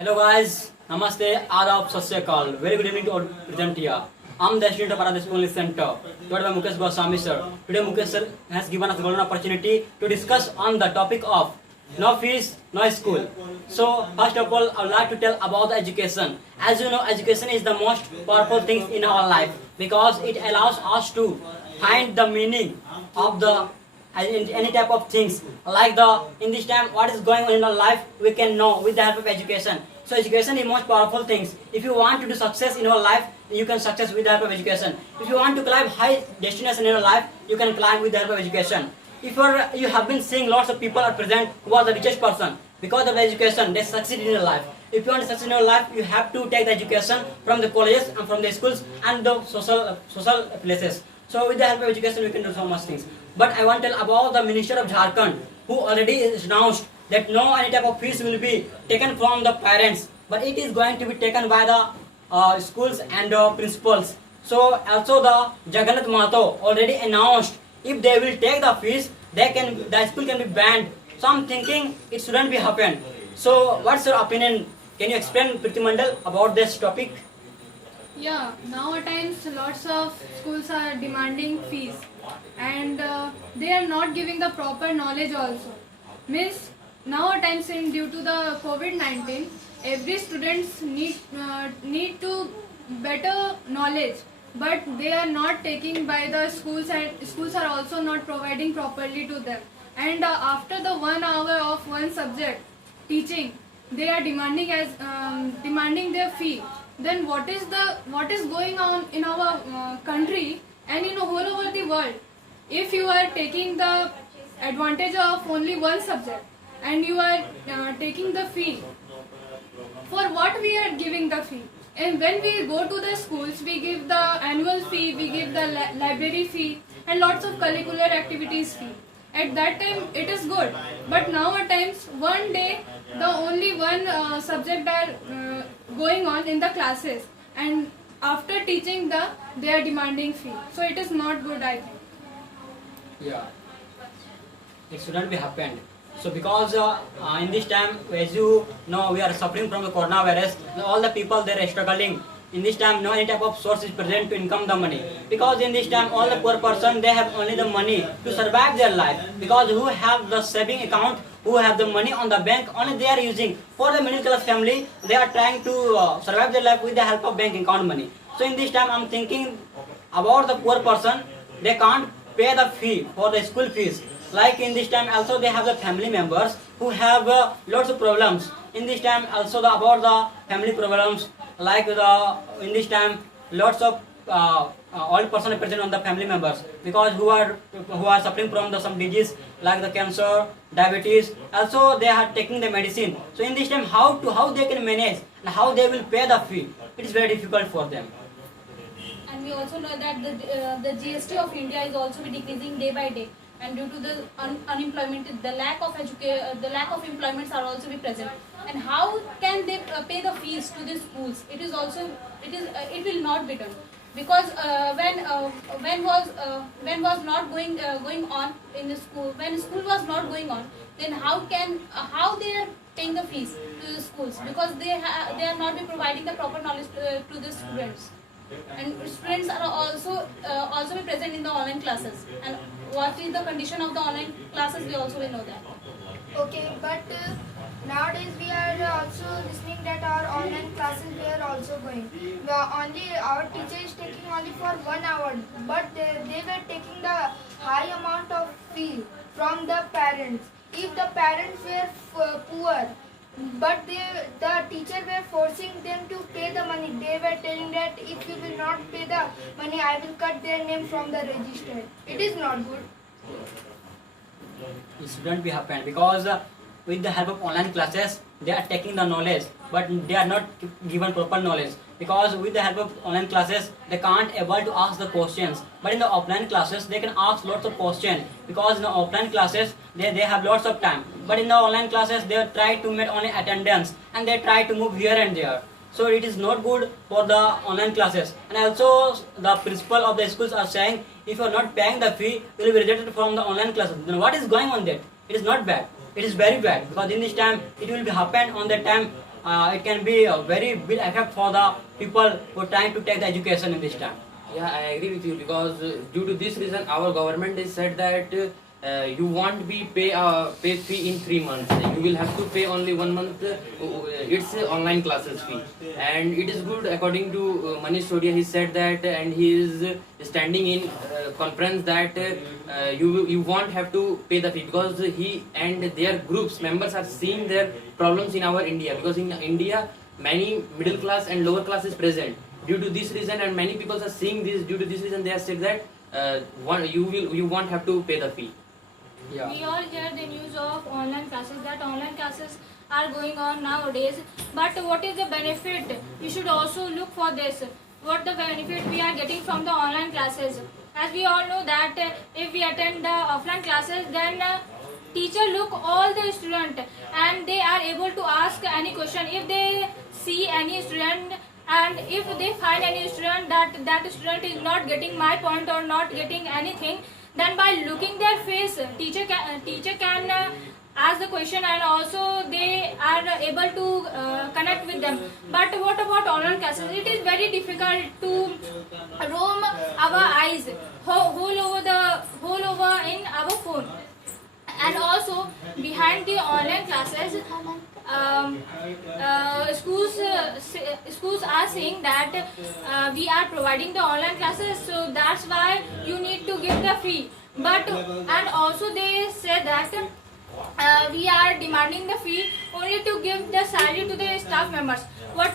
Hello guys, Namaste, Adab, Sat Sri Akal. Very good evening to all present here. I'm the student of Paradise School Center. Today by Mukesh Goswami sir. Today Mukesh sir has given us the golden opportunity to discuss on the topic of no fees, no school. So first of all, I would like to tell about the education. As you know, education is the most powerful thing in our life because it allows us to find the meaning of the any type of things like the in this time what is going on in our life we can know with the help of education. So education is most powerful things. If you want to do success in your life, you can success with the help of education. If you want to climb high destination in your life, you can climb with the help of education. If you have been seeing lots of people are present who are the richest person because of education, they succeed in your life. If you want to succeed in your life, you have to take the education from the colleges and from the schools and the social places. So with the help of education, we can do so much things. But I want to tell about the Minister of Jharkhand, who already announced that no any type of fees will be taken from the parents, but it is going to be taken by the schools and principals. So also the Jagannath Mahato already announced if they will take the fees, the school can be banned. So I'm thinking it shouldn't be happen. So what's your opinion? Can you explain, Priti Mandal, about this topic? Yeah, nowadays lots of schools are demanding fees and they are not giving the proper knowledge also. Means nowadays due to the COVID-19, every students need to better knowledge, but they are not taking by the schools and schools are also not providing properly to them. And after the 1 hour of one subject teaching, they are demanding their fee. Then what is going on in our country and in whole over the world? If you are taking the advantage of only one subject and you are taking the fee, for what we are giving the fee? And when we go to the schools, we give the annual fee, we give the library fee and lots of curricular activities fee. At that time it is good, but nowadays one day the only one subject are going on in the classes, and after teaching they are demanding fee. So it is not good, I think. Yeah, it shouldn't be happened. So because in this time, as you know, we are suffering from the coronavirus. All the people they are struggling. In this time, no any type of source is present to income the money. Because in this time, all the poor person they have only the money to survive their life. Because who have the saving account, who have the money on the bank, only they are using. For the middle class family, they are trying to survive their life with the help of bank account money. So in this time, I'm thinking about the poor person. They can't pay the fee for the school fees. Like in this time, also they have the family members who have lots of problems. In this time, also about the family problems. Like in this time, lots of old person are present on the family members because who are suffering from some disease like the cancer, diabetes. Also, they are taking the medicine. So in this time, how they can manage and how they will pay the fee? It is very difficult for them. And we also know that the GST of India is also be decreasing day by day, and due to the unemployment, the lack of employments are also be present. And how can they pay the fees to the schools? It will not be done because when was not going on in the school, when school was not going on, then how they are paying the fees to the schools, because they are not be providing the proper knowledge to the students. And students are also be present in the online classes. And what is the condition of the online classes? We also will know that. Okay, but nowadays we are also listening that our online classes we are also going. Only our teacher is taking only for 1 hour, but they were taking the high amount of fee from the parents. If the parents were poor, but the teacher were forcing them to pay the money. They were telling that if you will not pay the money, I will cut their name from the register. It is not good. It shouldn't be happened because with the help of online classes, they are taking the knowledge, but they are not given proper knowledge. Because with the help of online classes, they can't able to ask the questions. But in the offline classes, they can ask lots of questions. Because in the offline classes, they have lots of time. But in the online classes, they try to make only attendance and they try to move here and there. So it is not good for the online classes. And also the principal of the schools are saying, if you are not paying the fee, you will be rejected from the online classes. Then what is going on there? It is not bad. It is very bad because in this time it will be happen on the time it can be a very big effect for the people who are trying to take the education in this time. Yeah, I agree with you because due to this reason, our government has said that you won't be pay fee in 3 months. You will have to pay only 1 month. It's online classes fee, and it is good according to Manish Sodia. He said that, and he is standing in conference that you won't have to pay the fee because he and their groups members are seeing their problems in our India, because in India many middle class and lower class is present. Due to this reason, and many people are seeing this, due to this reason they have said that you won't have to pay the fee. Yeah. We all hear the news of online classes, that online classes are going on nowadays. But what is the benefit? We should also look for this. What the benefit we are getting from the online classes? As we all know that if we attend the offline classes, then teacher look all the student and they are able to ask any question. If they see any student and if they find any student that student is not getting my point or not getting anything, then by looking their face, teacher can ask the question, and also they are able to connect with them. But what about online classes? It is very difficult to roam our eyes whole over in our phone. And also behind the online classes, schools are saying that we are providing the online classes, so that's why you need to give the fee. But and also they say that we are demanding the fee only to give the salary to the staff members. But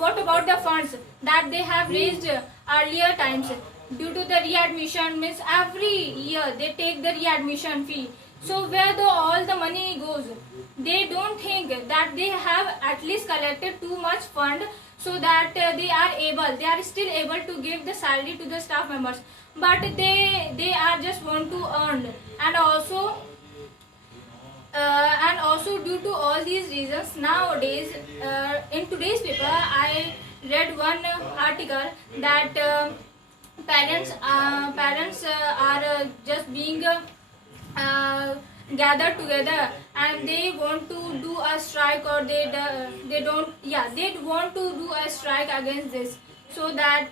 what about the funds that they have raised earlier times? Due to the readmission, means every year they take the readmission fee. So where all the money goes? They don't think that they have at least collected too much fund so that they are still able to give the salary to the staff members. But they are just want to earn. And also due to all these reasons, nowadays in today's paper I read one article that parents are just being gathered together and they want to do a strike, or they want to do a strike against this, so that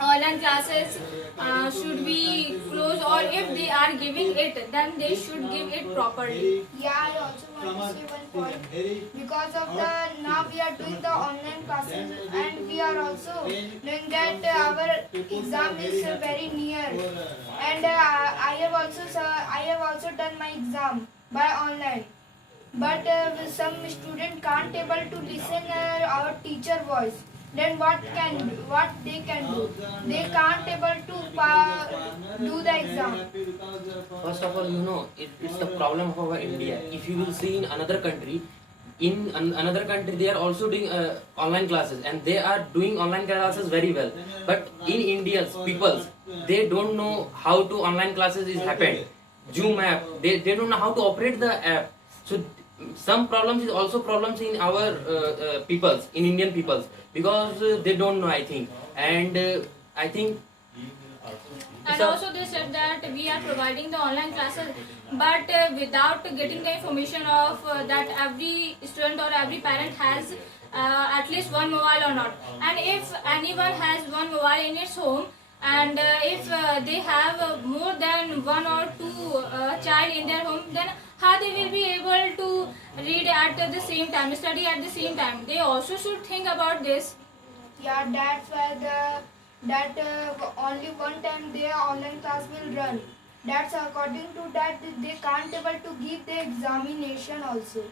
online classes should be closed, or if they are giving it, then they should give it properly. Yeah, I also want to say one point. Because of the now we are doing the online classes, and we are also knowing that our exam is very near, and I have also done my exam by online. But some student can't able to listen our teacher voice. Then what they can do? They can't able to do the exam. First of all, it's the problem of our India. If you will see in another country, they are also doing online classes, and they are doing online classes very well. But in India, people, they don't know how to online classes is happened. Zoom app, they don't know how to operate the app. So some problems is also problems in our peoples, in Indian peoples, because they don't know, I think. And I think And also they said that we are providing the online classes, but without getting the information of that every student or every parent has at least one mobile or not. And if anyone has one mobile in its home, and if they have more than one or two child in their home, then how they will be able to read at the same time, study at the same time? They also should think about this. Yeah, that's why only one time their online class will run. That's according to that they can't able to give the examination also.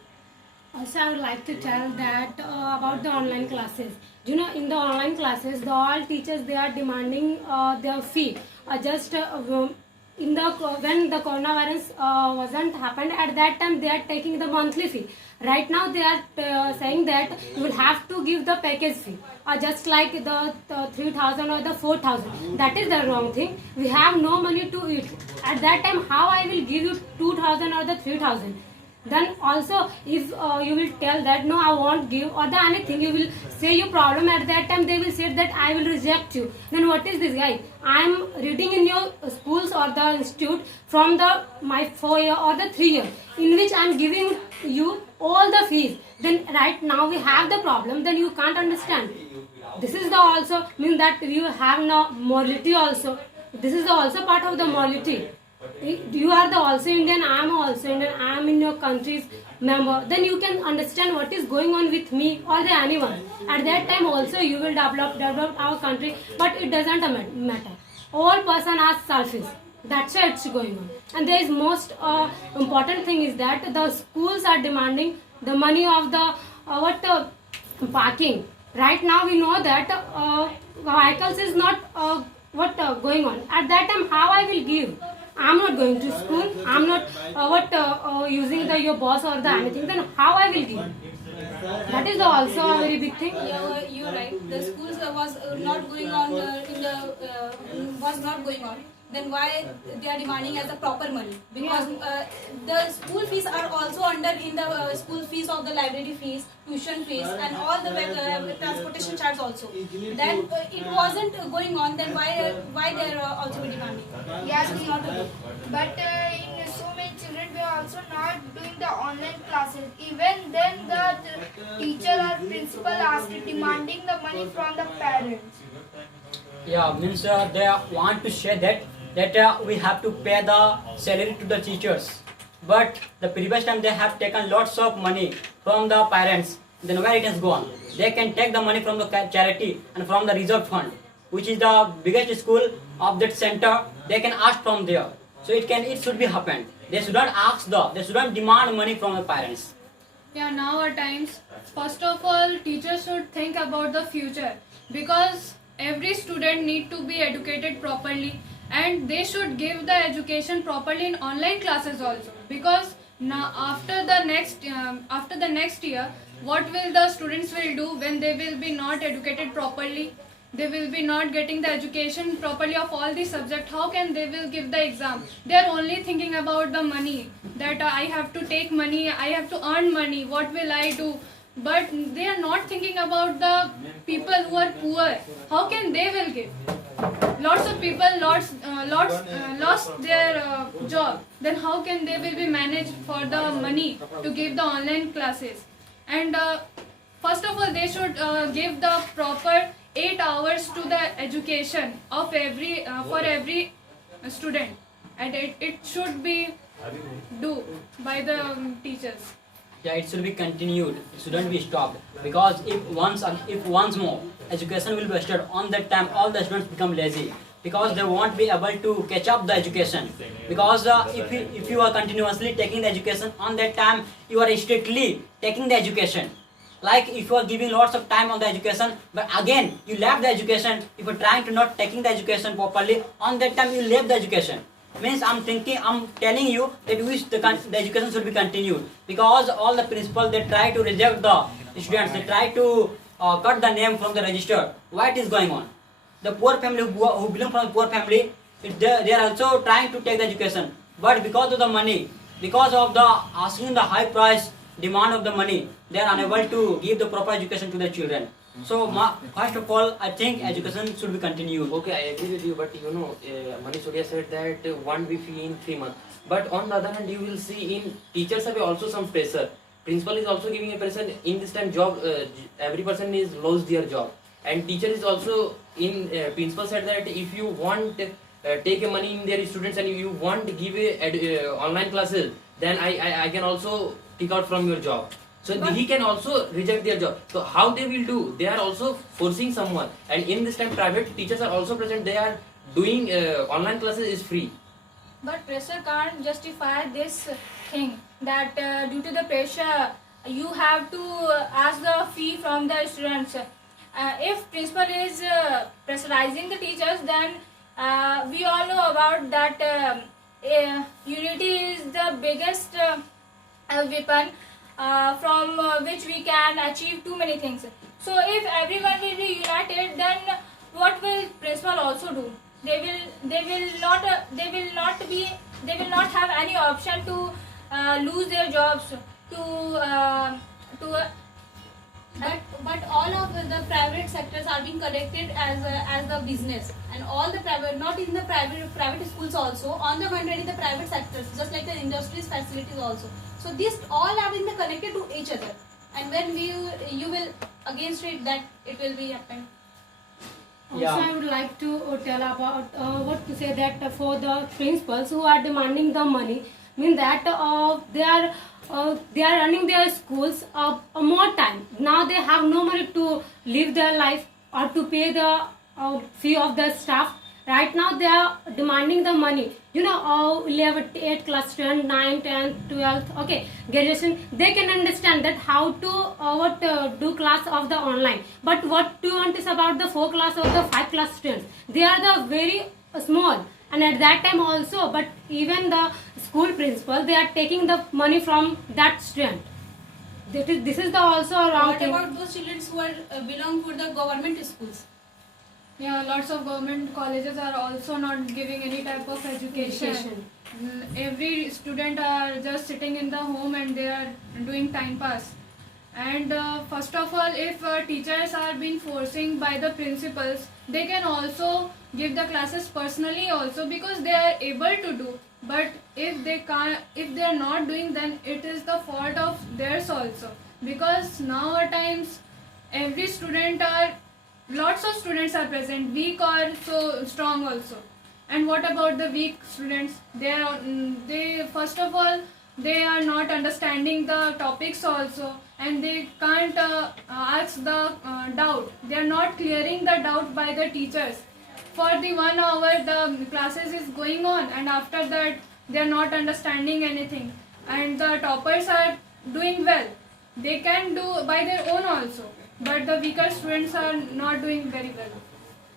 Also, I would like to tell that about the online classes. You know, in the online classes, all teachers, they are demanding their fee. When the coronavirus wasn't happened, at that time they are taking the monthly fee. Right now they are saying that you will have to give the package fee, just like the 3,000 or the 4,000. That is the wrong thing. We have no money to eat. At that time, how I will give you 2,000 or the 3,000? Then also if you will tell that no, I won't give, or the anything you will say your problem, at that time they will say that I will reject you. Then what is this, guy? I am reading in your schools or the institute from the my 4 year or the 3 year, in which I am giving you all the fees. Then right now we have the problem, then you can't understand. This is the also mean that you have no morality also. This is the also part of the morality. You are the also Indian, I am also Indian, I am in your country's member. Then you can understand what is going on with me or the anyone. At that time also you will develop our country, but it doesn't matter. All person are selfish. That's why it's going on. And there is most important thing is that the schools are demanding the money of the parking. Right now we know that vehicles is not going on. At that time how I will give? I'm not going to school. I'm not using your boss or the anything. Then how I will give? That is also a very big thing. Yeah, you're right. The schools was not going on was not going on. Then why they are demanding as a proper money? Because the school fees are also under in the school fees of the library fees, tuition fees, and all the transportation charges also. Then it wasn't going on. Then why they are also demanding? Yeah, This is not good. but in so many children we are also not doing the online classes. Even then the teacher or principal asked demanding the money from the parents. Yeah, means they want to say that we have to pay the salary to the teachers, but the previous time they have taken lots of money from the parents. Then where it has gone? They can take the money from the charity and from the reserve fund, which is the biggest school of that center. They can ask from there. So it should be happened. They shouldn't demand money from the parents. Yeah, now at times, first of all, teachers should think about the future, because every student need to be educated properly, and they should give the education properly in online classes also, because now after the next year, what will the students will do when they will be not educated properly? They will be not getting the education properly of all the subject. How can they will give the exam? They are only thinking about the money, that I have to take money, I have to earn money, what will I do? But they are not thinking about the people who are poor. How can they will give? Lots of people lost their job. Then how can they will be managed for the money to give the online classes? And first of all, they should give the proper 8 hours to the education of every for every student, and it should be do by the teachers. Yeah, it should be continued. It shouldn't be stopped, because if once more education will be wasted, on that time all the students become lazy, because they won't be able to catch up the education. Because if you are continuously taking the education, on that time you are strictly taking the education. Like if you are giving lots of time on the education, but again you left the education. If you are trying to not taking the education properly, on that time you left the education. Means I'm telling you that the education should be continued, because all the principals, they try to reject the students, they try to cut the name from the register. Why it is going on? The poor family who belong from the poor family, they are also trying to take the education, but because of the money, because of the asking the high price demand of the money, they are unable to give the proper education to the children. So first of all, I think education should be continued. Okay, I agree with you, but Manish Odia said that one we fee in 3 months. But on the other hand, you will see in teachers have also some pressure. Principal is also giving a pressure. In this time, job every person is lost their job, and teacher is also in. Principal said that if you want take a money in their students and you want to give online classes, then I can also kick out from your job. So he can also reject their job. So how they will do? They are also forcing someone. And in this time, private teachers are also present. They are doing online classes is free. But pressure can't justify this thing, that due to the pressure you have to ask the fee from the students. If principal is pressurizing the teachers, then we all know about that unity is the biggest weapon from which we can achieve too many things. So if everyone will be united, then what will principal also do? They will not have any option to lose their jobs to but all of the private sectors are being connected as the business, and all the private, not in the private schools also, on the one hand in the private sectors, just like the industries facilities also. So these all are in the connected to each other, and when you will against it, that it will be happen. Also, Yeah. I would like to tell about what to say that for the principals who are demanding the money, mean that they are running their schools more time. Now they have no money to live their life or to pay the fee of the staff. Right now they are demanding the money. 11th, 8th class student, 9th, 10th, 12th, okay, graduation, they can understand that how to do class of the online. But what do you want is about the 4 class or the 5 class students. They are the very small. And at that time also, but even the school principal, they are taking the money from that student. This is the also a wrong What thing. about those children who are belong to the government schools? Yeah, lots of government colleges are also not giving any type of education. Every student are just sitting in the home and they are doing time pass. And first of all, if teachers are being forcing by the principals, they can also give the classes personally also, because they are able to do. But if they can't, if they are not doing, then it is the fault of theirs also, because nowadays every student are, lots of students are present, weak or so strong also. And what about the weak students? They first of all, they are not understanding the topics also, and they can't ask the doubt. They are not clearing the doubt by the teachers. For the 1 hour the classes is going on, and after that they are not understanding anything. And the toppers are doing well. They can do by their own also, but the weaker students are not doing very well.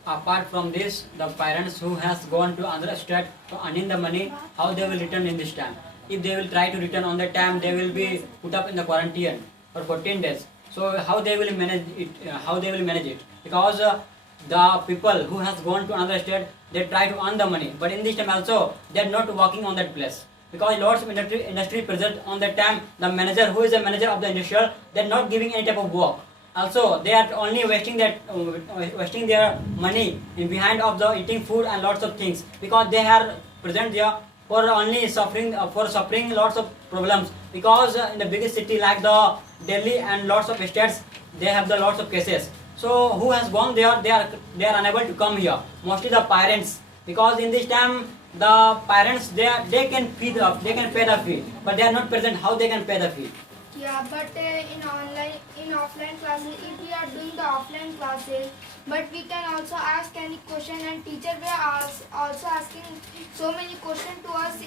Apart from this, the parents who has gone to another state to earning the money, how they will return in this time? If they will try to return on the time, they will be put up in the quarantine for 14 days. So how they will manage it? How they will manage it? Because the people who has gone to another state, they try to earn the money, but in this time also they are not working on that place, because lots of industry present on that time. The manager, who is the manager of the industrial, they are not giving any type of work. Also, they are only wasting their money in behind of the eating food and lots of things, because they are present there for only suffering lots of problems. Because in the biggest city like the Delhi and lots of states, they have the lots of cases. So who has gone there? They are unable to come here. Mostly the parents, because in this time the parents they can pay the fee, but they are not present. How they can pay the fee? Yeah, but in offline classes, if we are doing the offline classes, but we can also ask any question, and teacher will also asking so many questions to us.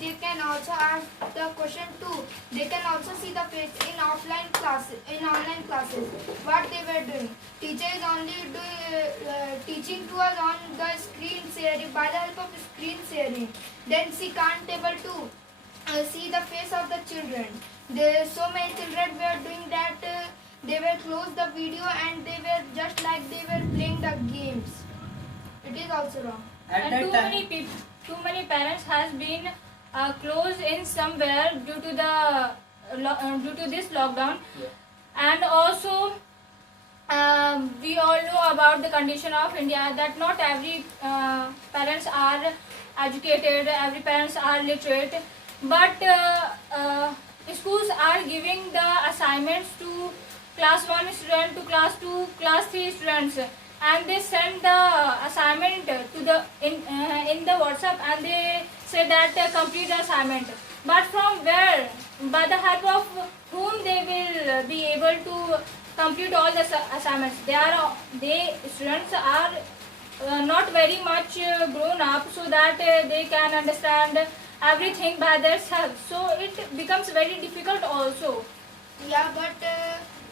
They can also ask the question too. They can also see the face in offline classes, in online classes. What they were doing, teacher is only teaching to us on the screen sharing, by the help of screen sharing. Then she can't able to see the face of the children. So many children were doing that. They will close the video and they were just like they were playing the games. It is also wrong. And too many parents has been closed in somewhere due to this lockdown. And also we all know about the condition of India, that not every parents are educated, every parents are literate, but schools are giving the assignments to class 1 student, to class 2, class 3 students, and they send the assignment to the in the WhatsApp, and they say that complete the assignment. But from where, by the help of whom they will be able to complete all the assignments? Students are not very much grown up, so that they can understand everything by themselves. So it becomes very difficult also. Yeah, but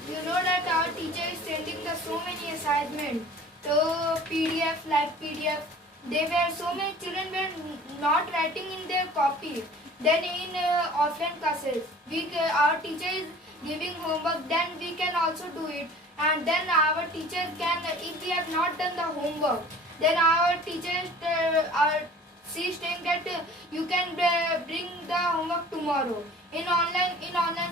you know that our teacher is sending the so many assignments. So PDF. They were so many children were not writing in their copy. Then in offline classes, our teacher is giving homework. Then we can also do it. And then our teacher can, if we have not done the homework, then our teacher she is saying that you can bring the homework of tomorrow. In online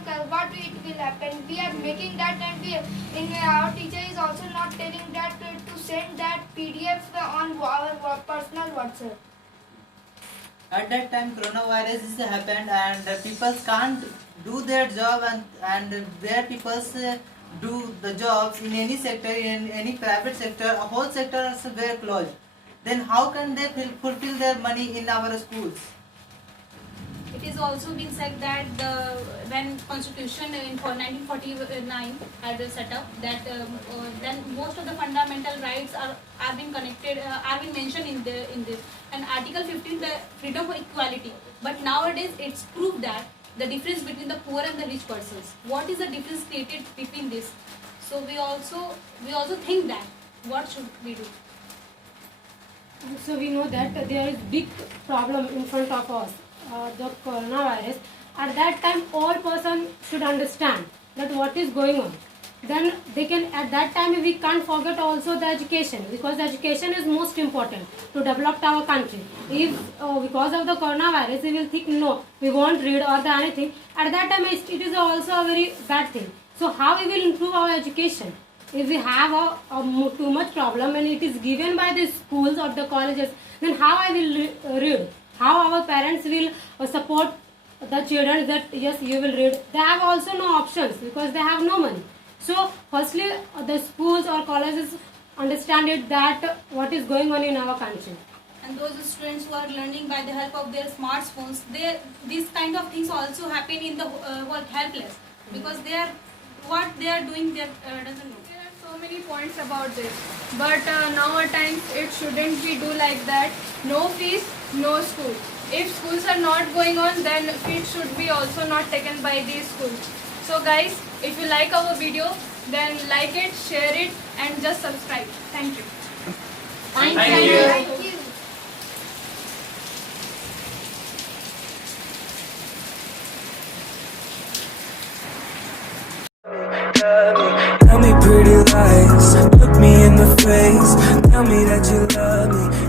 class, what it will happen? We are making that, and our teacher is also not telling that to send that PDF on our personal WhatsApp. At that time coronavirus is happened and people can't do their job, and where people do the jobs in any sector, in any private sector, a whole sector were closed. Then how can they fulfill their money in our schools? It is also been said that when Constitution in 1949 had set up, that then most of the fundamental rights are being connected, are being mentioned in this, and Article 15, the freedom for equality. But nowadays it's proved that the difference between the poor and the rich persons. What is the difference created between this? So we also think that what should we do? So we know that there is big problem in front of us, the coronavirus. At that time, all person should understand that what is going on. Then they can, at that time, we can't forget also the education, because education is most important to develop our country. If because of the coronavirus, we will think no, we won't read or the anything. At that time, it is also a very bad thing. So how we will improve our education? If we have too much problem and it is given by the schools or the colleges, then how I will read? How our parents will support the children that yes, you will read? They have also no options because they have no money. So firstly, the schools or colleges understand it that what is going on in our country. And those students who are learning by the help of their smartphones, these kind of things also happen in the work helpless, because what they are doing, they doesn't know. There are so many points about this, but nowadays it shouldn't be do like that. No fees, no school. If schools are not going on, then fees should be also not taken by these schools. So guys, if you like our video, then like it, share it, and just subscribe. Thank you. Thank you. Thank you. Tell me pretty lies, look me in the face. Tell me that you love me.